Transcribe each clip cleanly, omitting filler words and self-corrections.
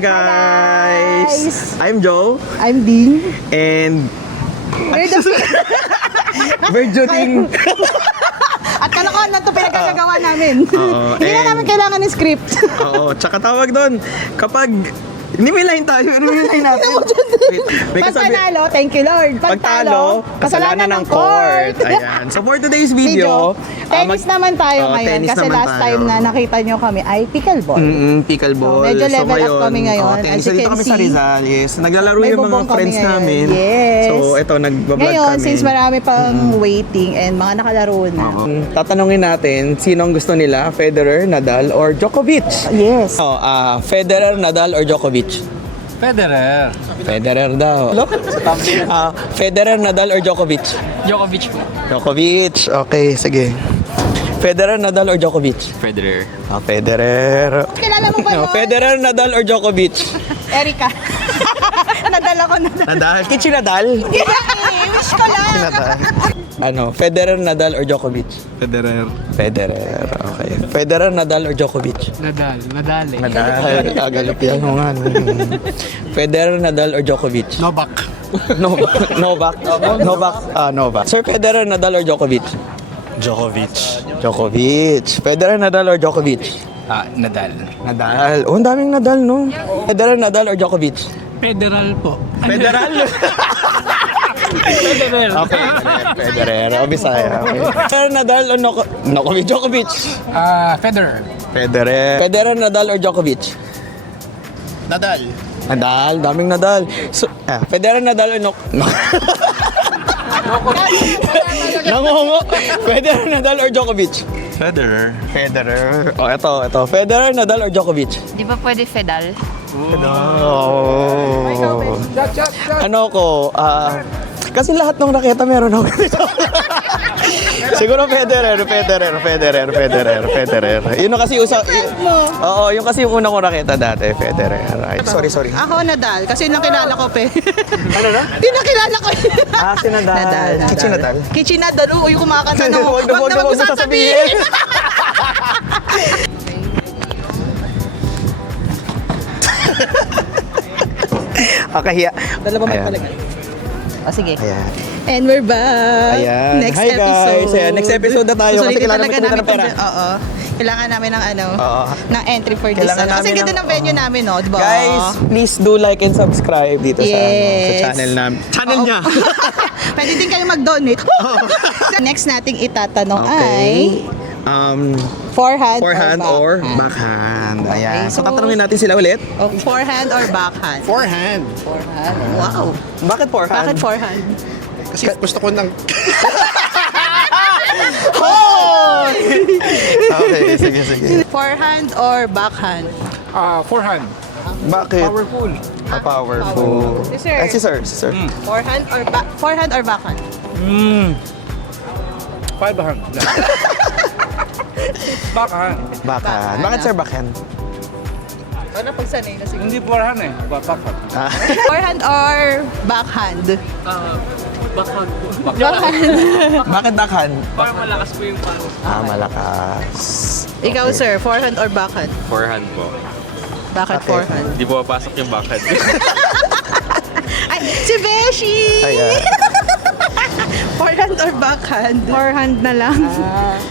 guys! I'm Joe. I'm Ding. And We're the... we're joking. At kalokohan na ito pinagkagagawa namin. Oo, Hindi na and- namin kailangan ng script. Oo, tsaka tawag doon, kapag nimilahin tayo, nimilahin natin. Wait, may Pag kasabi- panalo, thank you Lord. Pag talo, kasalanan ng court. Ayan. So for today's video, Tennis naman tayo ngayon tennis kasi naman last tayo. time na nakita nyo kami ay pickleball. Pickleball. So, medyo level up kami ngayon. Tennis. As you Dito can kami sa see, Rizal. Yes. Naglalaro may yung mga bubong kami friends ngayon. namin. Yes. So ito, nagbablog Ngayon, kami. since marami pang waiting and mga nakalaro na. Tatanungin natin, sino ang gusto nila? Federer, Nadal, or Djokovic? Yes. Oh, Federer, Nadal, or Djokovic? Federer. Federer daw. Federer, Nadal, or Djokovic? Djokovic po. Djokovic. Okay, sige. Federer, Nadal, or Djokovic? Federer. Federer. Kilala mo ba yun? Federer, Nadal, or Djokovic? Erika. Nadala ko na. Nadal. Kichi Nadal. Wish ko lang. Ano, Federer, Nadal, or Djokovic? Federer. Federer. Okay. Federer, Nadal, or Djokovic? Nadal. Nadal eh. Nadal. Kagalap yan mo nga. Federer, Nadal, or Djokovic? Novak. Novak. Novak. Novak. Sir, Federer, Nadal, or Djokovic? Djokovic. Djokovic. Federer, Nadal, or Djokovic? Nadal. Nadal. Oh, ang daming Nadal, no? Federer, Nadal, or Djokovic? Federal po. Federal? Federer. Okay. Federer. O, Bisaya. Okay. Federer, Nadal, or Djokovic? Djokovic. Federer. Federer. Federer, Nadal, or Djokovic? Nadal. Nadal. Daming Nadal. So, Federer, Nadal, or Nangungo. Federer, Nadal, or Djokovic? Federer. Federer. Oh, ito. Federer, Nadal, or Djokovic? Di ba pwede Fedal? Oh. Ano ko, kasi lahat ng raketa meron ako. Siguro Federer. Yun ang kasi Oo, yung kasi yung una kong raketa dati, Federer. Ay, sorry. Ako Nadal kasi nakilala ko pe. Ano na? Yung nakilala ko. Si Nadal. Nadal. Kichi Nadal. Kichi Nadal. Oo, yung kumakanta na. Huwag mo sasabihin. Kakahiya. Dala ba may Ayan. palagay? O sige. Ayan. And we're back. Ayan. Next Hi, episode. guys. Ayan, next episode na tayo kasi Susulitin kailangan talaga namin kumita ng namin pera. Oo. Kailangan namin ng Oo. ng entry for this. Kailangan Kasi namin ganda ng venue namin, no? Diba? Guys, please do like and subscribe dito sa Yes. channel namin. Channel Oo. niya. Pwede din kayo mag-donate. Next nating itatanong ay forehand or backhand. backhand. Ayan. Okay, So, so- tatanungin natin sila ulit. O, forehand or backhand? Forehand. Forehand. Wow. Bakit forehand? Bakit forehand? Kasi gusto ko ng... Okay, sige. Forehand or backhand? Forehand. Bakit? Powerful. Powerful. Si sir. Si sir. Forehand or backhand? Forehand. Backhand. Backhand. Bakit sir backhand? Ano pagsanay na siguro? Hindi forehand eh. Backhand. Forehand or backhand? Backhand po. Backhand. Bakit backhand? Parang malakas po yung paro. Malakas. Ikaw sir, forehand or backhand? Forehand po. Bakit Okay. forehand? Hindi po papasok yung backhand. Ay, si Beshi! Ayan. Forehand or backhand? Forehand na lang.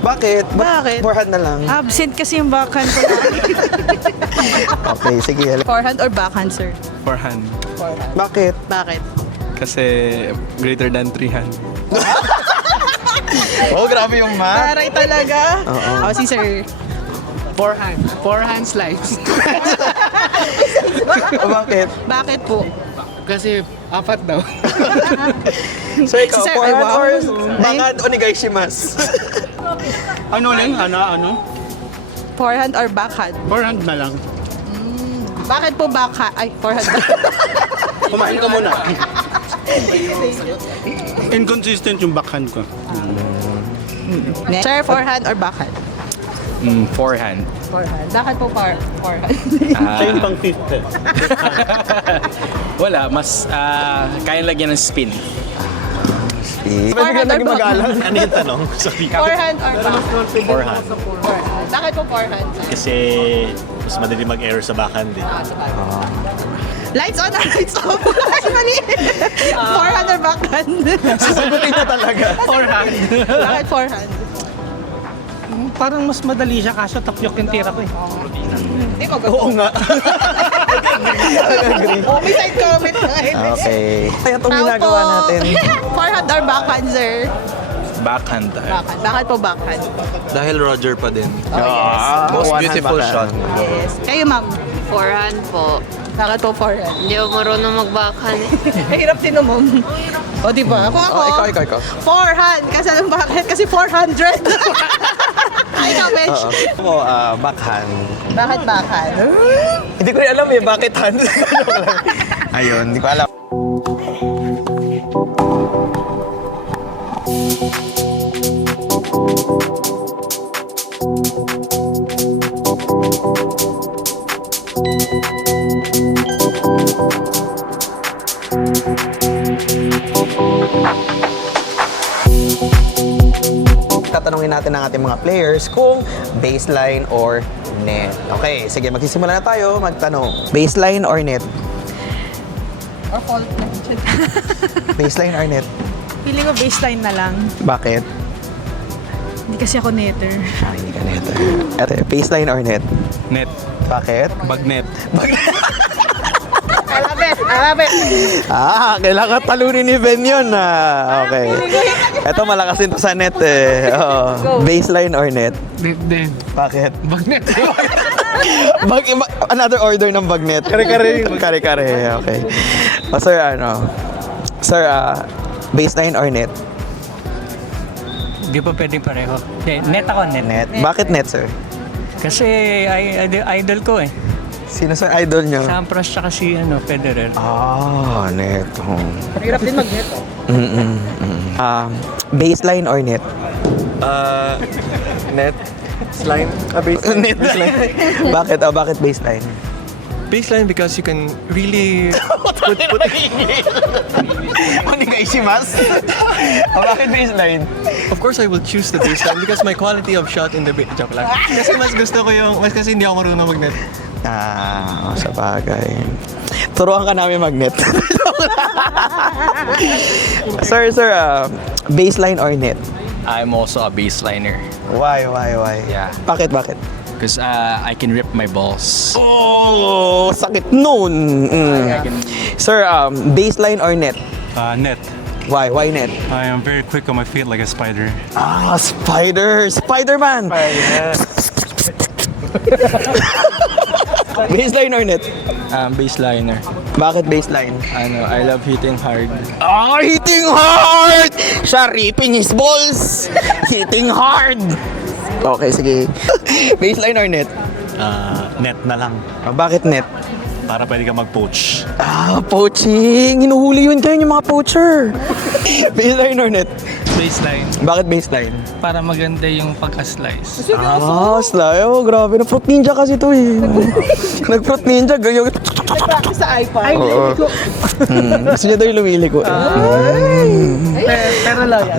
Bakit? Bakit? Forehand na lang. Absent kasi yung backhand ko. Okay, sige. Forehand or backhand, sir? Forehand. Bakit? Bakit? Kasi greater than 300. Oh, grabe yung math. Taray talaga. Oo. Si sir. Forehand. Forehand slice. Bakit? Bakit po? Kasi apat daw. So, ikaw, Si sir, forehand ay, wow. or backhand onegaishimasu? Ano lang? Ano? Forehand or backhand? Forehand na lang. Bakit po backhand? Ay, forehand. Kumain ka muna. Inconsistent yung backhand ko. Next. Sir, forehand or backhand? Forehand. Forehand. Bakit po forehand? Siya yung pang fifth eh. Wala, mas kaya lagyan ng spin. Forehand or backhand? Ano yung tanong? Sorry. Forehand or backhand? Forehand. Forehand. Bakit po forehand? Kasi mas madali mag-error sa backhand eh. Lights on or lights off? Ay, mali. Forehand or backhand? Sasagutin na talaga. Bakit forehand? Parang mas madali siya kaso tapyok yung tira ko eh. Hindi mo Oo nga. Oh, may side comment. Okay. Kaya itong ginagawa natin. Forehand or backhand, sir? Backhand tayo. Backhand. Bakit po backhand? Dahil Roger pa din. Most beautiful shot. Yes. Kayo, ma'am? Forehand po. Bakit po forehand? Hindi ako marunong mag-backhand eh. Mahirap din naman. O, di ba? Kung ako, Ikaw. forehand. Kasi alam mo bakit? Kasi 400. Ay, ikaw, Bench. Ako, backhand. Bakit backhand? Hindi ko rin alam eh, bakit hand? Ayun, hindi ko alam. Tatanungin natin ang ating mga players kung baseline or net. Okay, sige, magsisimula na tayo magtanong. Baseline or net? Or fault Baseline or net? Feeling ko baseline na lang. Bakit? Hindi kasi ako netter. Hindi ka net. Ate, baseline or net? Net. Bakit? Bagnet. Alabet. Kailangan talunin ni Ben yun. Okay. Ito, malakasin to sa net eh. Oo. Baseline or net? Net din. Bakit? Bagnet. Another order ng bagnet. Kare-kare. Kare-kare. Okay. Sir, Sir, baseline or net? Hindi pa pwedeng pareho. Net ako, net. Net. Bakit net, sir? Kasi idol ko eh. Sino sa idol nyo? Sampras tsaka si Federer. Net. Hirap din mag-net. Baseline or net? Net. Slime. Net. Bakit? Bakit baseline? Baseline because you can really Hindi ka isimas? Bakit baseline? Of course, I will choose the baseline because my quality of shot in the joke lang. Kasi mas gusto ko kasi hindi ako marunong mag-net. Sa bagay. Turuan ka namin mag-net. Sir, baseline or net? I'm also a baseliner Why? Yeah. Bakit? because I can rip my balls. Oh, sakit nun. Sir, baseline or net? Net. Why net? I am very quick on my feet like a spider. Spider-Man. Baseline or net? Baseliner. Bakit baseline? I love hitting hard. Hitting hard! Siya ripping his balls. Hitting hard. Okay, sige. Baseline or net? Net na lang. Bakit net? Para pwede ka mag-poach. Poaching. Hinuhuli yun kayo yung mga poacher. Baseline or net? Baseline. Bakit baseline? Para maganda yung pagka-slice. Sly. Oh, grabe. Na-fruit ninja kasi to eh. Nag-fruit ninja. Ganyan. Nag-practice sa iPad. Gusto niya daw yung lumiliko. Pero loyal.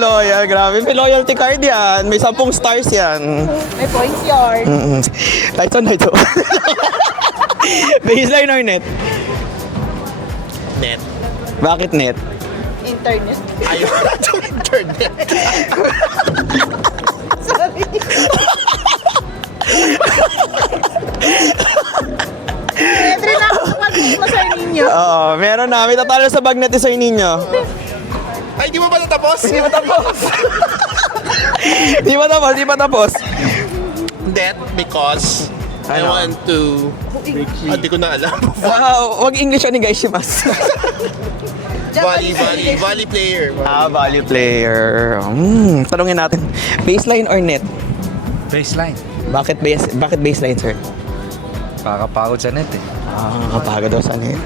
Loyal. Grabe. May loyalty card yan. May 10 stars yan. May points yard. Lights on. Baseline or net? Net. Bakit net? Internet. Ayaw na internet. Sorry. Pwede na ako mag-masay ninyo. Oo, meron na. May tatalo sa bagnet ni Sir Nino. Ay, di mo ba natapos? Di pa tapos. Net because I want to... Hindi ko na alam. Wag English ni guys, mas. Volley player. Value player. Tanungin natin. Baseline or net? Baseline. Bakit baseline, sir? Kakapagod sa net eh. Kapagod daw sa net.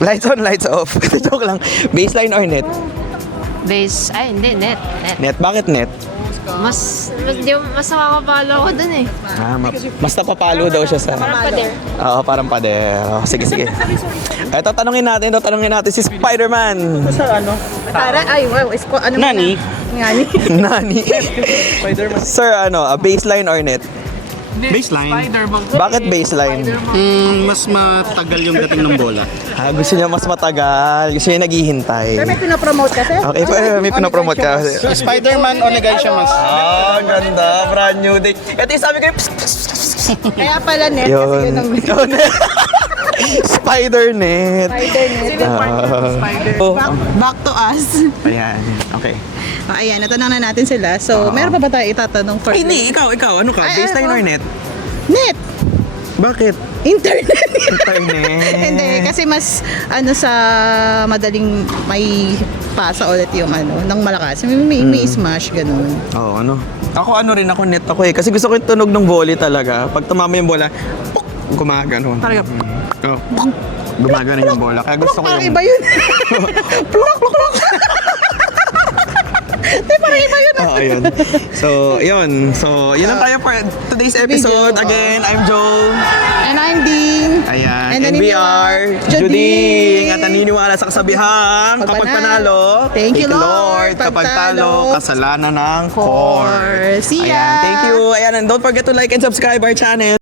Lights on, lights off. Joke lang. Baseline or net? Hindi, net. Net. Bakit net? Mas nakakapalo ako dun eh. Mas napapalo daw siya sa... Parang pader. Oo, parang pader. Oh, sige, sige. Ito, tanungin natin si Spider-Man. Para, ay, wow, ano Nani? Nani? Nani. Sir, a baseline or net? Baseline. Bakit baseline? Mas matagal yung dating ng bola. Gusto niya mas matagal. Gusto niya naghihintay. Sir, may pinapromote kasi? Okay, may pinapromote ka. So, Spider-Man o Negay siya mas. Ah, ganda. Brand new day. Ito yung sabi ko. Kaya pala net, kasi Yun. yun ang Spider-net. Spider-net. Back to us. Ayan. Okay. Ayan, natanong na natin sila. So, meron pa ba tayo itatanong for Hindi, ikaw. Ano ka? Ay, Baseline ako. or net? Net! Bakit? Internet! Internet. Hindi, kasi mas sa madaling may pasa ulit yung ng malakas. May smash, ganun. Oo, Ako net ako eh. Kasi gusto ko yung tunog ng volley talaga. Pag tumama yung bola, puk, gumaganon. Talaga. Oh, puk, gumaganon yung bola. Kaya gusto ko Parang yung... iba yun. Plok, plok, plok. Parang iba yun. Oo, ayun. So, yun. So, yun lang tayo for today's episode. Video. Again, I'm Joe. And I'm Ding. Ayan. And And we are Juding. Juding. At naniniwala sa kasabihang Pag kapag panalo, thank you, Lord. Kapag Pag talo, talo, kasalanan ng core. See ya. Ayan. Thank you. Ayan. And don't forget to like and subscribe our channel.